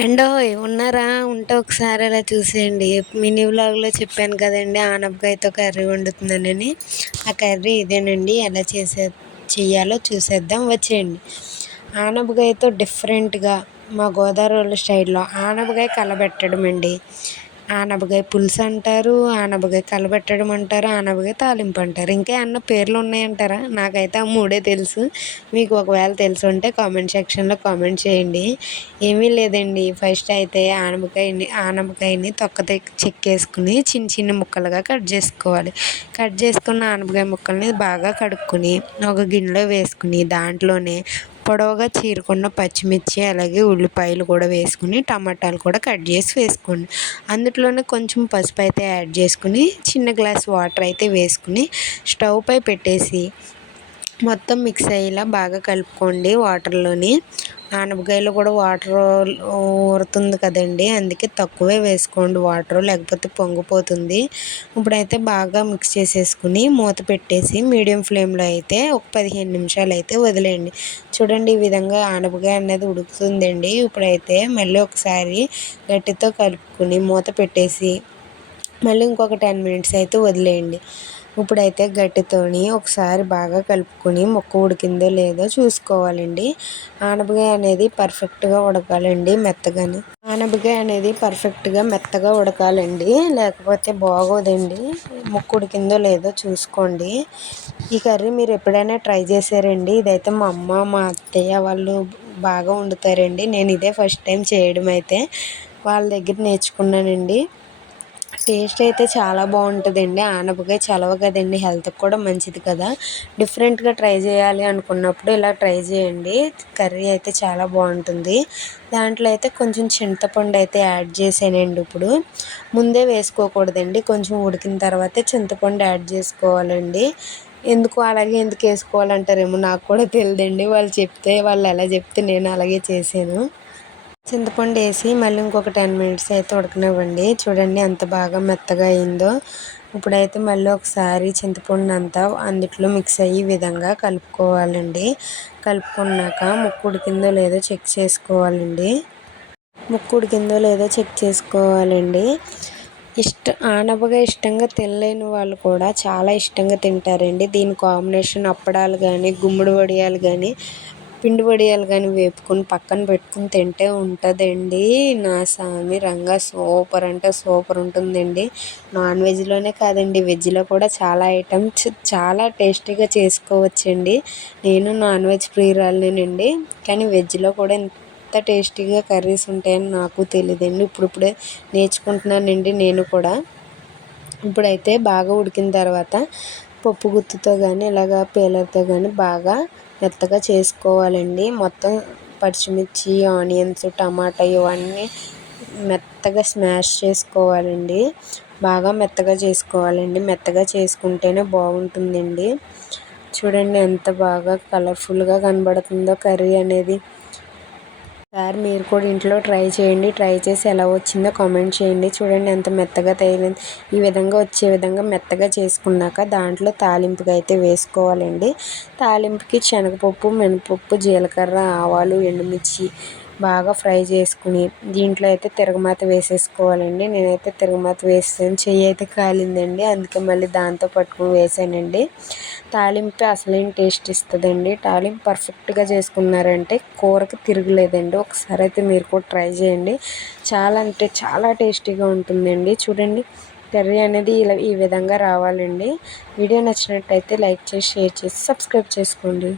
ఏండోయ్ ఉన్నారా? ఉంటే ఒకసారి అలా చూసేయండి. మినీ వ్లాగ్లో చెప్పాను కదండి ఆనపకాయతో కర్రీ వండుతున్నానని. ఆ కర్రీ ఇదేనండి. ఎలా చెయ్యాలో చూసేద్దాం వచ్చేయండి. ఆనపకాయతో డిఫరెంట్గా మా గోదావరి వాళ్ళ స్టైల్లో ఆనపకాయ కలబెట్టడం అండి. ఆనపకాయ పులుసు అంటారు, ఆనపకాయ కలబెట్టడం అంటారు, ఆనపకాయ తాలింపు అంటారు. ఇంకా ఏమన్నా పేర్లు ఉన్నాయంటారా? నాకైతే ఆ మూడే తెలుసు. మీకు ఒకవేళ తెలిసి ఉంటే కామెంట్ సెక్షన్లో కామెంట్ చేయండి. ఏమీ లేదండి, ఫస్ట్ అయితే ఆనపకాయని చెక్కేసుకుని చిన్న చిన్న ముక్కలుగా కట్ చేసుకోవాలి. కట్ చేసుకున్న ఆనపకాయ ముక్కల్ని బాగా కడుక్కొని ఒక గిన్నెలో వేసుకుని దాంట్లోనే పొడవుగా చీరుకున్న పచ్చిమిర్చి అలాగే ఉల్లిపాయలు కూడా వేసుకుని టమాటాలు కూడా కట్ చేసి వేసుకోండి. అందులోనే కొంచెం పసుపు అయితే యాడ్ చేసుకుని చిన్న గ్లాస్ వాటర్ అయితే వేసుకుని స్టవ్ పై పెట్టేసి మొత్తం మిక్స్ అయ్యేలా బాగా కలుపుకోండి. వాటర్లోని ఆనపకాయలో కూడా వాటర్ ఊరుతుంది కదండి, అందుకే తక్కువే వేసుకోండి వాటర్, లేకపోతే పొంగిపోతుంది. ఇప్పుడైతే బాగా మిక్స్ చేసేసుకుని మూత పెట్టేసి మీడియం ఫ్లేమ్లో అయితే ఒక 15 నిమిషాలు అయితే వదిలేయండి. చూడండి, ఈ విధంగా ఆనపకాయ అనేది ఉడుకుతుందండి. ఇప్పుడైతే మళ్ళీ ఒకసారి గట్టితో కలుపుకుని మూత పెట్టేసి మళ్ళీ ఇంకొక 10 మినిట్స్ అయితే వదిలేయండి. ఇప్పుడైతే గట్టితోని ఒకసారి బాగా కలుపుకొని ముక్క ఉడికిందో లేదో చూసుకోవాలండి. ఆనపకాయ అనేది పర్ఫెక్ట్గా ఉడకాలండి, మెత్తగా ఉడకాలండి, లేకపోతే బాగోదండి. ముక్క ఉడికిందో లేదో చూసుకోండి. ఈ కర్రీ మీరు ఎప్పుడైనా ట్రై చేశారండి? ఇదైతే మా అమ్మ మా అత్తయ్య వాళ్ళు బాగా వండుతారండి. నేను ఇదే ఫస్ట్ టైం చేయడం అయితే వాళ్ళ దగ్గర నేర్చుకున్నానండి. టేస్ట్ అయితే చాలా బాగుంటుందండి. ఆనపకాయ చలవ కదండి, హెల్త్కి కూడా మంచిది కదా. డిఫరెంట్గా ట్రై చేయాలి అనుకున్నప్పుడు ఇలా ట్రై చేయండి. కర్రీ అయితే చాలా బాగుంటుంది. దాంట్లో అయితే కొంచెం చింతపండు అయితే యాడ్ చేసానండి. ఇప్పుడు ముందే వేసుకోకూడదండి, కొంచెం ఉడికిన తర్వాతే చింతపండు యాడ్ చేసుకోవాలండి. ఎందుకు వేసుకోవాలంటారేమో, నాకు కూడా తెలియదండి. వాళ్ళు ఎలా చెప్తే నేను అలాగే చేశాను. చింతపండు వేసి మళ్ళీ ఇంకొక 10 మినిట్స్ అయితే ఉడకనివ్వండి. చూడండి ఎంత బాగా మెత్తగా అయిందో. ఇప్పుడైతే మళ్ళీ ఒకసారి చింతపండు అంతా అందుట్లో మిక్స్ అయ్యే విధంగా కలుపుకోవాలండి. కలుపుకున్నాక ముక్క ఉడికిందో లేదో చెక్ చేసుకోవాలండి. ఆనపకాయ ఇష్టంగా తినలేని వాళ్ళు కూడా చాలా ఇష్టంగా తింటారండి. దీని కాంబినేషన్ అప్పడాలు కానీ, గుమ్మడి వడియాలు కానీ, పిండి వడియాలు కానీ వేపుకొని పక్కన పెట్టుకుని తింటే ఉంటుందండి. నా సామి రంగా సూపర్ అంటే సూపర్ ఉంటుందండి. నాన్ వెజ్లోనే కాదండి, వెజ్లో కూడా చాలా ఐటమ్స్ చాలా టేస్టీగా చేసుకోవచ్చండి. నేను నాన్ వెజ్ ప్రియురాలినేనండి, కానీ వెజ్లో కూడా ఎంత టేస్టీగా కర్రీస్ ఉంటాయని నాకు తెలియదండి. ఇప్పుడిప్పుడే నేర్చుకుంటున్నానండి నేను కూడా. ఇప్పుడైతే బాగా ఉడికిన తర్వాత పప్పు గుత్తితో కానీ ఇలాగ పీలర్తో కానీ బాగా మెత్తగా చేసుకోవాలండి. మొత్తం పచ్చిమిర్చి, ఆనియన్స్, టమాటా ఇవన్నీ మెత్తగా స్మాష్ చేసుకోవాలండి. బాగా మెత్తగా చేసుకోవాలండి. మెత్తగా చేసుకుంటేనే బాగుంటుందండి. చూడండి ఎంత బాగా కలర్ఫుల్గా కనబడుతుందో కర్రీ అనేది. సార్ మీరు కూడా ఇంట్లో ట్రై చేయండి. ట్రై చేసి ఎలా వచ్చిందో కామెంట్ చేయండి. చూడండి ఎంత మెత్తగా తయారైంది. ఈ విధంగా వచ్చే విధంగా మెత్తగా చేసుకున్నాక దాంట్లో తాలింపుగా అయితే వేసుకోవాలండి. తాలింపుకి శనగపప్పు, మినపప్పు, జీలకర్ర, ఆవాలు, ఎండుమిర్చి బాగా ఫ్రై చేసుకుని దీంట్లో అయితే తిరగమాత వేసేసుకోవాలండి. నేనైతే తిరగమాత వేసాను, చెయ్యి అయితే కాలిందండి, అందుకే మళ్ళీ దాంతో పట్టుకుని వేసానండి. తాలింపు అసలైన టేస్ట్ ఇస్తుందండి. తాలింపు పర్ఫెక్ట్గా చేసుకున్నారంటే కూరకి తిరగలేదండి. ఒకసారి అయితే మీరు కూడా ట్రై చేయండి. చాలా అంటే చాలా టేస్టీగా ఉంటుందండి. చూడండి, కర్రీ అనేది ఈ విధంగా రావాలండి. వీడియో నచ్చినట్టయితే లైక్ చేసి, షేర్ చేసి, సబ్స్క్రైబ్ చేసుకోండి.